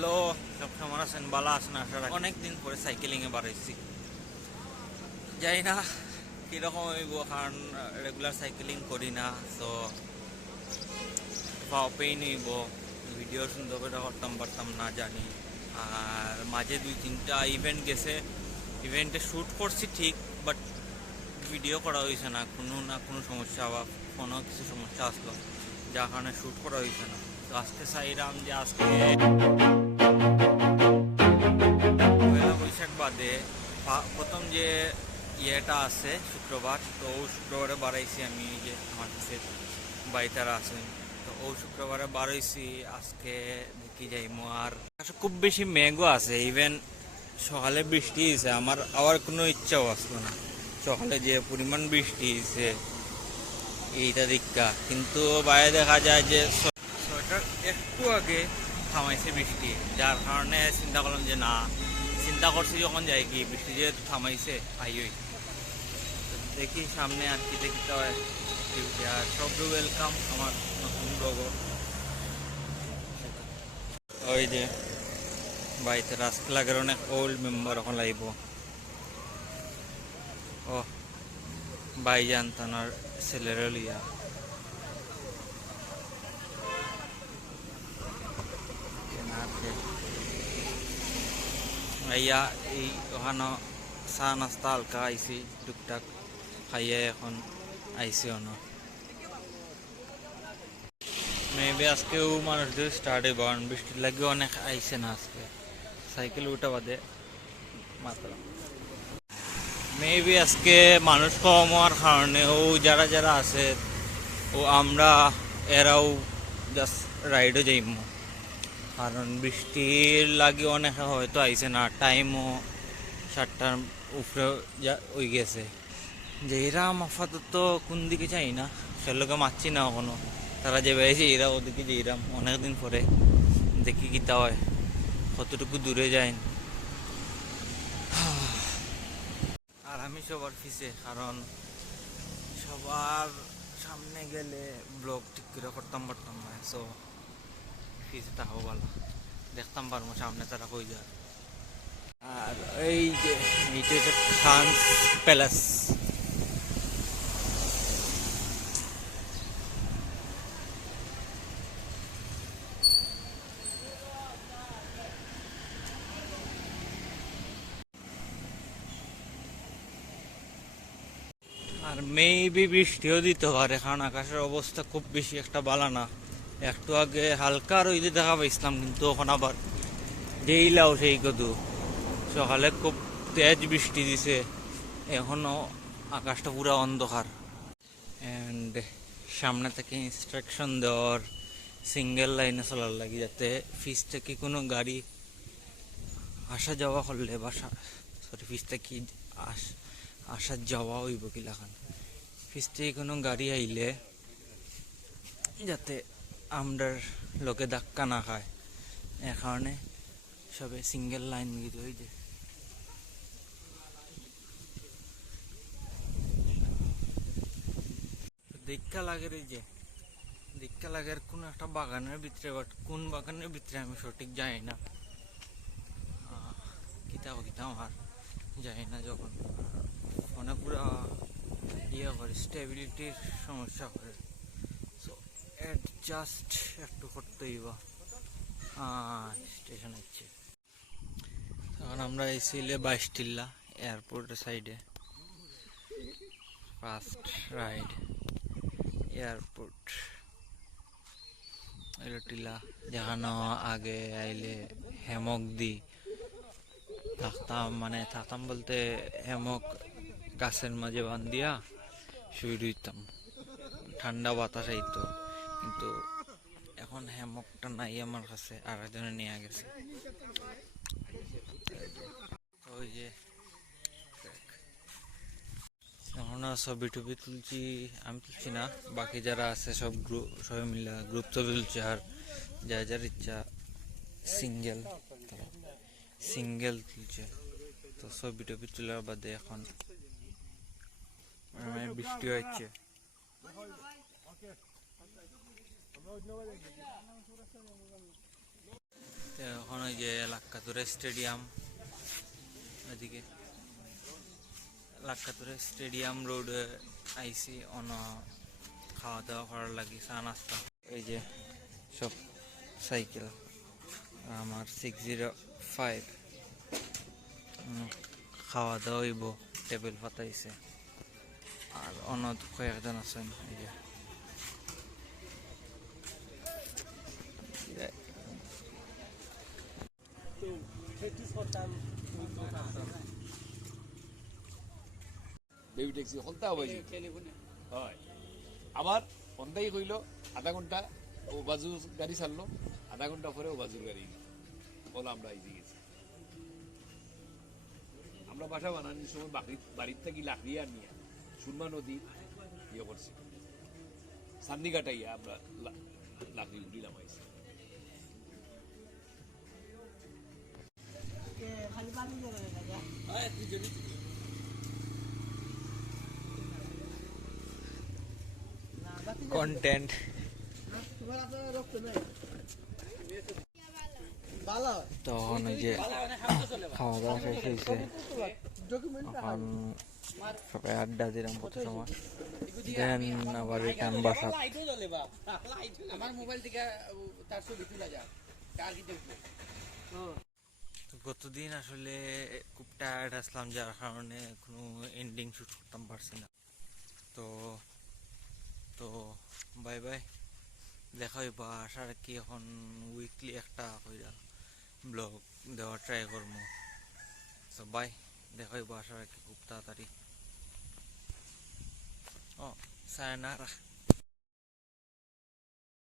Hello, সব কেমন আছেন? ভালো আছেন আশা রাখি। অনেকদিন পরে সাইকেলিংয়ে বাড়াইছি, যাই না কীরকম হইব, কারণ রেগুলার সাইকেলিং করি না। তো পাও পেইন হইব, ভিডিও সুন্দর করে করতাম পারতাম না জানি। আর মাঝে 2-3টা ইভেন্ট গেছে, ইভেন্টে শ্যুট করছি ঠিক, বাট ভিডিও করা হয়েছে না, কোনো সমস্যা বা ফোনও কিছু সমস্যা আসলো, যার কারণে শ্যুট করা হয়েছে না। তো আজকে চাইলাম যে আজকে পয়লা বৈশাখ বাদে প্রথম যে ইয়েটা আছে শুক্রবার, তো ও শুক্রবারে বাড়াইছি আমি, যে আমার কাছে বাইতারা আছেন, তো ও শুক্রবারে বাড়াইছি। আজকে দেখি যাইমো। আর খুব বেশি মেঘও আছে, ইভেন সকালে বৃষ্টি হয়েছে, আমার আবার কোনো ইচ্ছাও আসলো না। সকালে যে পরিমাণ বৃষ্টি হয়েছে এইটা দীক্ষা, কিন্তু বাইরে দেখা যায় যে সোয়েটার একটু আগে থামাইছে বৃষ্টি, যার কারণে চিন্তা করলাম যে না, চিন্তা করছি যখন যাই কি বৃষ্টি যেহেতু থামাইছে আইই, দেখি সামনে আর কি দেখতে হয়। আর সব ওয়েলকাম আমার নতুন ব্লগ। ওই যে বাড়িতে রাস্তালাগের অনেক ওল্ড মেম্বার এখন লাইব। ও ভাইজান তানার ছেলের লিয়া ভাইয়া এই ওখানে চা নাস্তা হালকা আইছি, টুকটাক খাইয়ে এখন আইসি অন। মেবি আজকেও মানুষদের স্টার্ট হইব, কারণ বৃষ্টির লাগে অনেক আইসে না আজকে, সাইকেল উঠা বাদে মাত্র। মেবি আজকে মানুষ কম হওয়ার কারণে ও যারা যারা আছে ও আমরা এরাও জাস্ট রাইডও যাইম, কারণ বৃষ্টির লাগে অনেকে হয়তো আইসে না, টাইমও 7টার উপরে ওই গেছে। যে এরা আপাতত কোন দিকে যাই না, সেগুলোকে মারছি না এখনো, তারা যে বেড়েছে এরা ওদিকে যে এরাম অনেকদিন পরে দেখি কিতা হয়, কতটুকু দূরে যায়। আর আমি সবার পিছে, কারণ সবার সামনে গেলে ব্লগ ঠিক করে করতাম পারতাম না, সো পিছে থাকাও ভালো, দেখতাম পারবো সামনে তারা কই যায়। আর এই যে এইটা হচ্ছে ফ্রান্স প্যালেস। আর মেবি বৃষ্টিও দিতে পারে, কারণ আকাশের অবস্থা খুব বেশি একটা ভালো না। একটু আগে হালকা রইতে দেখা পাইছিলাম, কিন্তু এখন আবার যেইলাও সেই কদু। সকালে খুব তেজ বৃষ্টি দিছে, এখনো আকাশটা পুরো অন্ধকার। অ্যান্ড সামনে থেকে ইনস্ট্রাকশন দেওয়ার সিঙ্গেল লাইনে চলার লাগে, যাতে ফিস থেকে কোনো গাড়ি আসা যাওয়া করলে বা সরি ফিস থেকে আসা যাওয়া হইব কিলাখান, ফিস থেকে কোনো গাড়ি আইলে যাতে আমরার লোকে ধাক্কা না খায়, এ কারণে সবে সিঙ্গেল লাইন গিয়ে ওই যে দেখা লাগে। এই যে দেখা লাগে কোন একটা বাগানের ভিতরে, বাট কোন বাগানের ভিতরে আমি সঠিক জানি না, কিতা কিতা আমার জানি না। যখন ফোনে পুরা ইয়ে করে, স্টেবিলিটির সমস্যা করে, সো অ্যাডজাস্ট একটু করতেই বা। স্টেশন হচ্ছে এখন আমরা এসেছিলে 22 টিল্লা এয়ারপোর্টের সাইডে, ফার্স্ট রাইড এয়ারপোর্ট এলো টিলা, যেখানে আগে আইলে হেমক দি থাকতাম, মানে থাকতাম বলতে হেমক গাছের মাঝে বান্ধিয়া শুয়ে রইতাম, ঠান্ডা বাতাস আইতো। কিন্তু এখন হেমকটা নাই আমার কাছে, আর একজনে নিয়ে গেছে। ওই যে এখন ছবি টবি তুলছি, আমি তুলছি না, বাকি যারা আছে সব গ্রুপ, সবাই মিলে গ্রুপ ছবি তুলছে। আর যার যার ইচ্ছা সিঙ্গেল সিঙ্গেল তুলছে। তো ছবি টবি তোলার বাদে এখন বৃষ্টি হচ্ছে, এখন ওই যে লাক্কাতুরা স্টেডিয়াম, এদিকে Lakkatura stadium road IC on খাওয়া দাওয়া করার লাগি, চা নাস্তা। এই যে সব সাইকেল আমার 605 খাওয়া দাওয়া হইব, টেবিল পাতাইছে আর অন্য কয়েকজন আছেন। এই যে বেবি ট্যাক্সি হলতা হবে হয় আবার অন্ধাই হইল আধা ঘন্টা ও বাজু গাড়ি ছাড়লো, আধা ঘন্টা পরে ও বাজুর গাড়ি বলো আমরা এই গেছি। আমরা বাসা বানানোর সময় বাড়ির থেকে লাকড়ি আর নিয়ে সুরমা নদী ইয়ে করছি, সান্দি কাটাইয়া আমরা লাকড়ি উড়িলাম আইসি। কন্টেন্ট তখন ওই যে খাওয়া দাওয়া শেষ হয়েছে, এখন সবাই আড্ডা দিলাম কত সময়, দেন আবার রিটার্ন বাসা। আমার মোবাইল থেকে তার ছবি তুলে যা কার কি দেখবো। গতদিন আসলে খুব টায়ার্ড আসলাম, যার কারণে কোনো এন্ডিং শুট করতাম পারছি না। তো তো বাই বাই, দেখা হইবা। আশা রাখি এখন উইকলি একটা কইরা ব্লগ দেওয়ার ট্রাই করবো। তো বাই, দেখা হইবা আশা রাখি খুব তাড়াতাড়ি। ও সায়নারা।